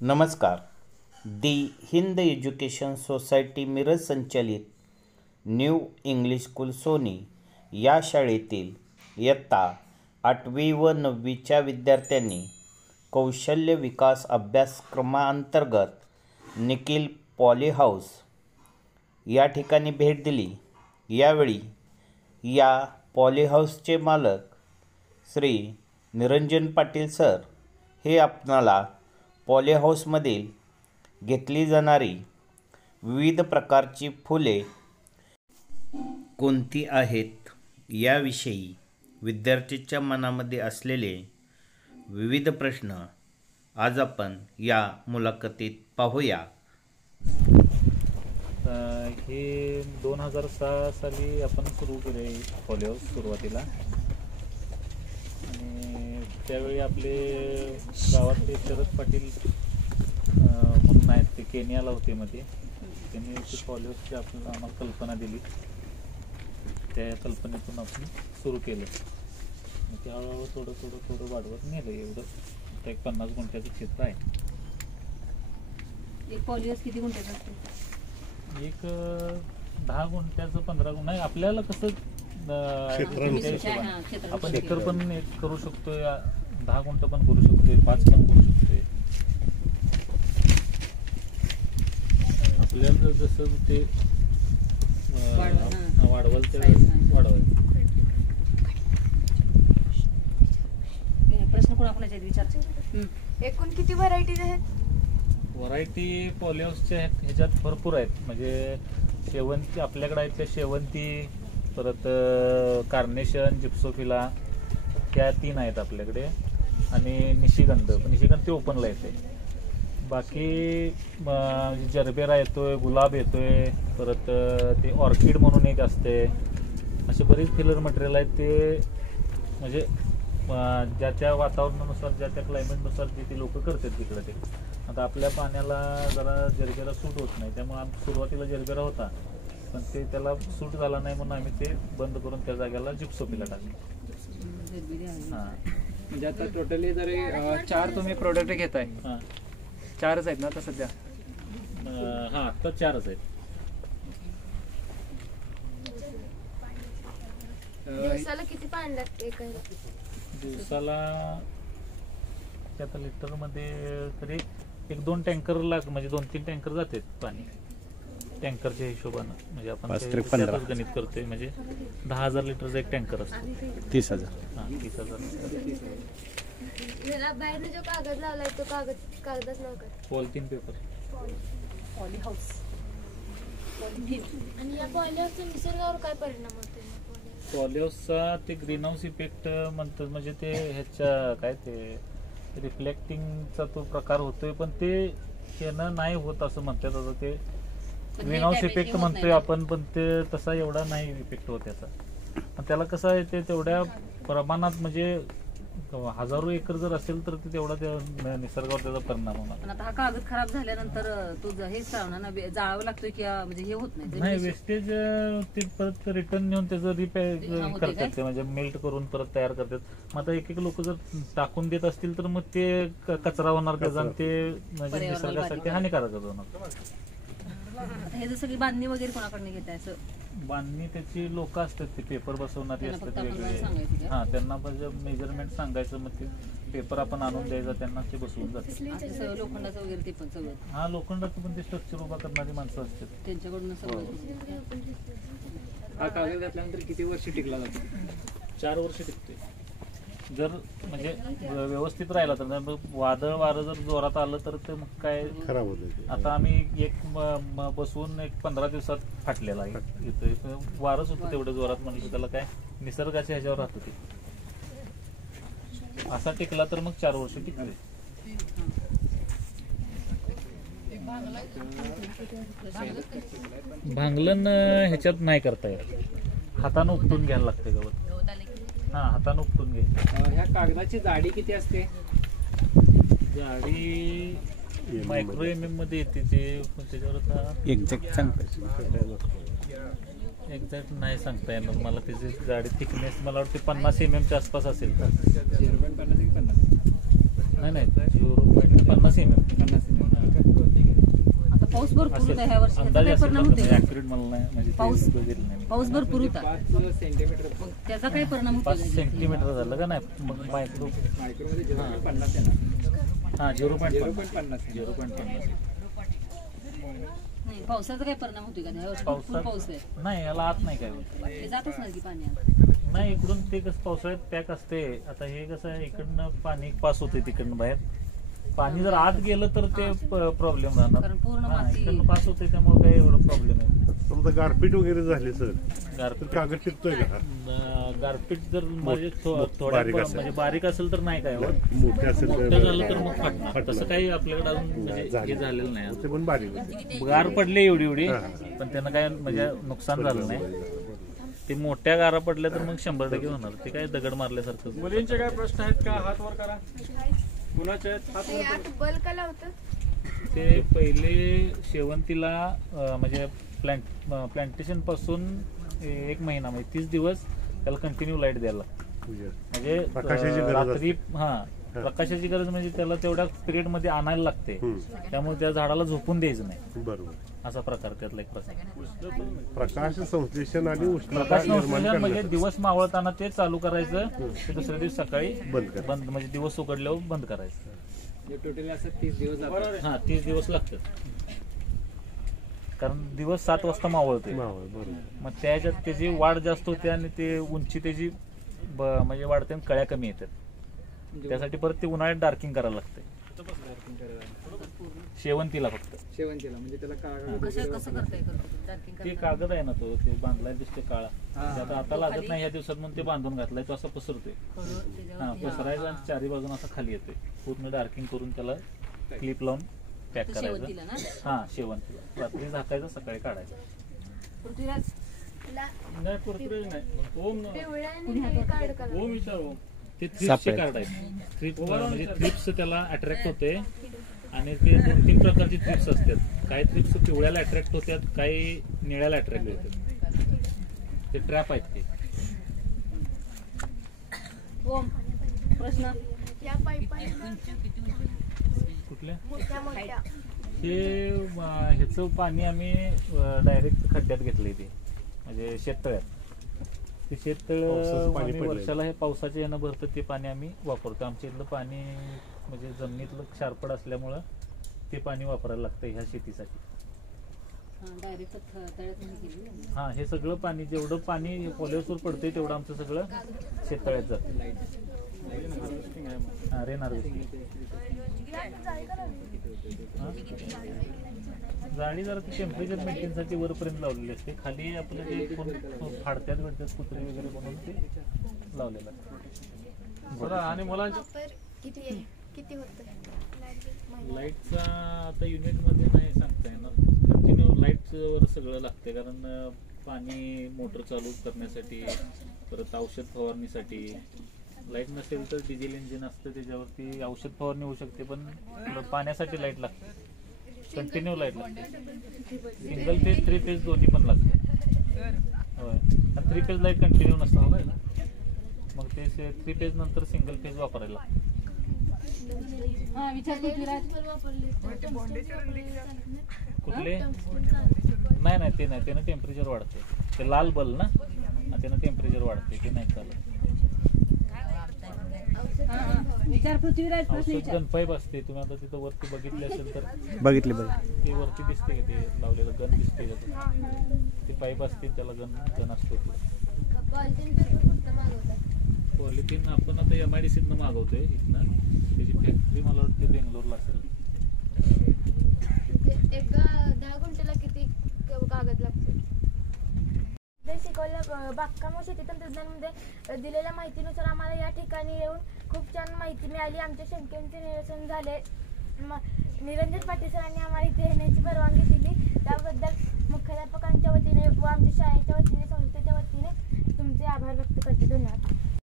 नमस्कार. दी Hind education society Miraj संचलित new English school Sony या शाळेतील इयत्ता 8वी व 9वीच्या विद्यार्थ्यांनी कौशल्य विकास अभ्यासक्रमांतर्गत निखिल पॉली हाऊस या ठिकाणी भेट दिली. यावेळी या पॉली हाऊसचे मालक श्री निरंजन पाटील सर हे आपणाला पॉली हाऊसमधील घेतली जाणारी विविध प्रकारची फुले कोणती आहेत याविषयी विद्यार्थ्यांच्या मनामध्ये असलेले विविध प्रश्न आज आपण या मुलाखतीत पाहूया. हे 2006 साली आपण सुरू केले पॉली हाऊस सुरुवातीला. आणि त्यावेळी आपले गावातले शरद पाटील म्हणून आहेत, ते केनियाला होते मध्ये. त्यांनी ते पॉली हाऊसची आपल्याला आम्हाला कल्पना दिली. त्या कल्पनेतून आपण सुरू केलं. ते हळूहळू थोडं वाढवत नेलं. एवढं आता 50 गुंठ्याचं क्षेत्र आहे. एक पॉली हाऊस किती गुंठ्याचं असतं? एक 10 गुंठ्याचं 15 गुंठ नाही. आपल्याला कसं आपण एकर पण एक करू शकतोय, 10 गुंठ पण करू शकतोय, 5 पण करू शकतोय. आपल्याला जसं ते वाढवाल त्या वाढवायचं. प्रश्न कोणाकोणाचे विचारायचे? एकूण किती व्हरायटीज आहेत? व्हरायटी पॉली हाऊसच्या ह्याच्यात भरपूर आहेत. म्हणजे शेवंती आपल्याकडे आहेत, त्या शेवंती, परत कार्नेशन, जिप्सोफिला, त्या 3 आहेत आपल्याकडे. आणि निशिगंध ते ओपनला येते. बाकी जरबेरा येतोय, गुलाब येतोय, परत ते ऑर्किड म्हणून एक असते. असे बरेच फिलर मटेरियल आहेत. ते म्हणजे ज्या त्या वातावरणानुसार, ज्या त्या क्लायमेटनुसार ते लोक करतात तिकडे. ते आता आपल्या पाण्याला जरा जरबेरा सूट होत नाही, त्यामुळे सुरुवातीला जरबेरा होता, पण ते त्याला सूट झाला नाही म्हणून आम्ही ते बंद करून त्या जागेला जिप्सोफिला टाकले. हां, म्हणजे आता टोटली जरी 4 तुम्ही प्रोडक्ट घेताय. हां, 4च आहेत ना आता सध्या? हां, आता 4च आहेत. दिवसाला किती पाणी लागते एकाला? दिवसाला आता लिटरमध्ये तरी 1-2 टँकर म्हणजे 2-3 टँकर जातात पाणी टँकरच्या हिशोबानं. म्हणजे आपण गणित करतोय. म्हणजे 10,000 लिटरचा एक टँकर असतो. 30,000. हां, 30,000. बाहेर जो कागद लावलाय तो कागदच नाव काय? Polythene paper. Poly house. आणि या पॉली हाऊसचा निसर्गावर काय परिणाम होतो? पॉली हाऊसचा ते ग्रीन हाऊस इफेक्ट म्हणतात. म्हणजे ते ह्याच्या काय ते रिफ्लेक्टिंगचा तो प्रकार होतोय, पण ते ह्यानं नाही होत असं म्हणतात. आता ते ग्रीन हाऊस इफेक्ट म्हणतोय आपण, पण ते तसा एवढा नाही इफेक्ट होत त्याचा. पण त्याला कसं आहे, ते तेवढ्या प्रमाणात म्हणजे 1000 एकर जर असेल तर ते तेवढा त्या निसर्गावर त्याचा परिणाम होणार. पण आता हा कागद खराब झाल्यानंतर तो हेच जाळावं लागतोय की म्हणजे हे होत नाही. वेस्टेज ते परत रिटर्न नेऊन त्याचं करतात. ते म्हणजे मेल्ट करून परत तयार करतात. मग आता एक लोक जर टाकून देत असतील तर मग ते कचरा होणार त्याचा, आणि ते म्हणजे निसर्गासाठी हानिकारक होणार. हे जर सगळी बांधणी वगैरे कोणाकडे घेताय? असं बांधणी त्याची लोक असतात, ते पेपर बसवणारी असतात वेगवेगळे. हां, त्यांना मेजरमेंट सांगायचं, मग ते पेपर आपण आणून द्यायचा, त्यांना ते बसवून जातात. लोखंडाचं वगैरे ते पण सगळं? हां, लोखंडाचं पण ते स्ट्रक्चर उभा करणारी माणसं असतात, त्यांच्याकडून सगळं. हा कागद घातल्यानंतर किती वर्ष टिकला जातो? 4 वर्ष टिकते. जर म्हणजे व्यवस्थित राहिला तर. वादळ वारं जर जोरात आलं तर ते मग काय खराब होतं. आता आम्ही एक बसवून 15 दिवसात फाटलेला आहे. इथं वारंच होतं तेवढं जोरात, म्हणजे त्याला काय निसर्गाच्या ह्याच्यावर राहतं. ते असा टिकला तर मग 4 वर्ष टिकते. भांगलन ह्याच्यात नाही करता येत. हातानं उपटून घ्यायला लागते गवत. हां, हातानं उपटून घ्यायचं. ह्या कागदाची जाडी किती असते? जाडी मायक्रो MM मध्ये येते. ते त्याच्यावर एक्झॅक्ट नाही सांगता येणार मला. त्याची जाडी थिकनेस मला वाटते 50 mm च्या आसपास असेल. 0.50 नाही 0.50 mm. पाऊस भरपूर असेल. होता ह्या वर्षी, त्याचा अंदाजे काही असेल परिणाम म्हणजे होतोय का? accurate मला नाही म्हणजे ते पाऊस- बघितलं नाही. पाऊस भरपूर होता, 5 सेंटीमीटर मग त्याचा काही परिणाम होतो 5 सेंटीमीटर झालं का नाही मग मायक्रो मायक्रोमध्ये 0.50 आहे ना. हा 0.50 0.50 आहे. 0.50 नाही, पावसाचा काही परिणाम होतोय का ह्या वर्षी? भरपूर पाऊस आहे, नाही याला आत नाही काय होत. ते जातच नाही की पाणी आता. नाही इकडून ते कसं पावसाळ्यात पॅक असते. आता हे कसं आहे इकडनं पाणी पास होते तिकडनं बाहेर. पाणी जर आत गेलं तर ते प्रॉब्लेम राहणार. कारण पूर्ण हा, माती- इकडनं पास होते त्यामुळे काही एवढं प्रॉब्लेम आहे. समजा गारपीट वगैरे झाली सर तर गारपीट कागद चिरतोय का गारपीट जर म्हणजे थोड्या बारीक असेल. म्हणजे बारीक असेल तर नाही काय होत. मोठे असेल मोठं तर झालं तर मग फाटणार. तसं काही आपल्याकडे अजून म्हणजे हे झालेलं नाही. ते पण बारीक होते. गार पडले एवढी एवढी पण त्यांना काय म्हणजे नुकसान झालं नाही. ते मोठ्या गारा पडल्या तर मग 100% होणार. ते काय दगड मारल्यासारखं. मुलींचे काय प्रश्न आहेत का? हात वर करा. कुणाचे आहेत? हात ते वर करा. आत बल का लावतं? ते पहिले शेवंतीला म्हणजे प्लांटेशन पासून 1 महिना म्हणजे 30 दिवस त्याला कंटिन्यू लाईट द्यायला लागते. म्हणजे प्रकाशाची गरज रात्री प्रकाशाची गरज म्हणजे त्याला तेवढ्या पिरियड मध्ये आणायला लागते. त्यामुळे त्या झाडाला झोपून द्यायचं नाही. बरोबर. असा प्रकार त्यातला एक प्रकार. प्रकाश संश्लेषण आणि उष्णता प्रकाश निर्माण संश्लेषण म्हणजे करण्यासाठी. दिवस मावळताना ते चालू करायचं. ते दुसऱ्या दिवस सकाळी बंद करायचं. बंद म्हणजे दिवस उघडल्यावर बंद करायचं. टोटली असं 30 दिवस जातात. हा 30 दिवस लागतात. कारण दिवस 7 वाजता मावळते. मावळ, बरोबर. मग त्याच्यात त्याची वाढ जास्त होते आणि ते उंची त्याची म्हणजे वाढते आणि कळ्या कमी येतात. त्यासाठी परत ते उन्हाळ्यात डार्किंग करायला लागते. शेवंतीला फक्त. शेवंतीला म्हणजे त्याला कागद कसं करताय डार्किंग ते कागद आहे ना तो ते बांधलाय दिसते काळा. ते आता लागत नाही ह्या दिवसात म्हणून ते बांधून घातलाय. तो असा पसरतोय. हा पसरायचा आणि चारी बाजून असा खाली येतोय. पूर्ण डार्किंग करून त्याला क्लिप लावून पॅक शेवंतीला करायचं. ना? हा शेवंतीला रात्री झाकायचं सकाळी काढायचं. पृथ्वीराज नाही पुरपुरेल नाही. ओम पिवळ्या आणि हे कार्ड का लावतं? ओम विचार ओम. ते थ्रिप्सचे कार्ड आहेत. थ्रिप्स म्हणजे थ्रिप्स त्याला अट्रॅक्ट होते आणि ते 2-3 प्रकारचे थ्रिप्स असतात. काही थ्रिप्स पिवळ्याला अट्रॅक्ट होतात, काही निळ्याला अट्रॅक्ट होतात. ते ट्रॅप आहेत ते. ओम प्रश्न या पाईपांना कुठल्या मोठ्या मोठ्या हे ह्याचं पाणी आम्ही डायरेक्ट खड्ड्यात घेतलंय ते म्हणजे शेततळ्यात. ते शेततळ पावसाचं पाणी आम्ही पडलंय. वर्षाला हे पावसाच्या यानं भरतं ते पाणी आम्ही वापरतो. आमच्या इथलं पाणी म्हणजे जमिनीतलं क्षारपड असल्यामुळं ते पाणी वापरायला लागतं ह्या शेतीसाठी. डायरेक्ट तळ्यात नाही गेली. हा हे सगळं पाणी जेवढं पाणी पॉलिओसवर पडतंय तेवढं आमचं सगळं शेततळ्यात जातं. हा रेन हार्वेस्टिंग. जाळी जरा ती टेम्परेचर मेंटेनसाठी वरपर्यंत लावलेली असते. खाली आपलं ते कोण फाडत्यात बिडत्यात कुत्रे वगैरे म्हणून ते लावलेलं आहे. आणि मुलांच्या वापर किती आहे? किती होतं? लाईटचा आता युनिटमध्ये नाही सांगता येणार. कंटिन्यू लाईटवर सगळं लागते कारण पाणी मोटर चालू करण्यासाठी परत औषध फवारणीसाठी. लाईट नसेल तर डिझेल इंजिन असतं त्याच्यावरती औषध फवारणी होऊ शकते पण पाण्यासाठी लाईट लागते. कंटिन्यू लाईट लागते. सिंगल फेज 3 फेज दोन्ही पण लागते. होय आणि 3 फेज लाईट कंटिन्यू नसतं मग ते 3 फेज नंतर सिंगल फेज वापरायला लागतं. हा विचार पृथ्वीराज. कुठले नाही नाही ते नाही त्यानं टेम्परेचर वाढते. ते लाल बल्ब ना त्यानं टेम्परेचर वाढते ते नाही चालत. विचार पृथ्वीराज प्रश्न औषध विचार. गन पाईप असते. तुम्ही आता तिथं वरती बघितले असेल तर बघितली ते वरती दिसते का ते लावलेलं गन दिसते का ते पाईप असते त्याला गन असतो. पॉलिथिन पेपर कुठं मागवतात? पॉलिथिन आपण आता MIDC मागवतोय इथनं. त्याची फॅक्टरी मला वाटते बेंगलोरला असेल. एका 10 गुंठेला किती कागद लागते? ते शिकवलं बागकाम व शेती तंत्रज्ञानमध्ये दिलेल्या माहितीनुसार आम्हाला या ठिकाणी येऊन खूप छान माहिती मिळाली. आमच्या शंकेचे निरसन झाले. निरंजन पाटील सरांनी आम्हाला इथे येण्याची परवानगी दिली त्याबद्दल मुख्याध्यापकांच्या वतीने व आमच्या शाळेच्या वतीने संस्थेच्या वतीने तुमचे आभार व्यक्त करते. धन्यवाद.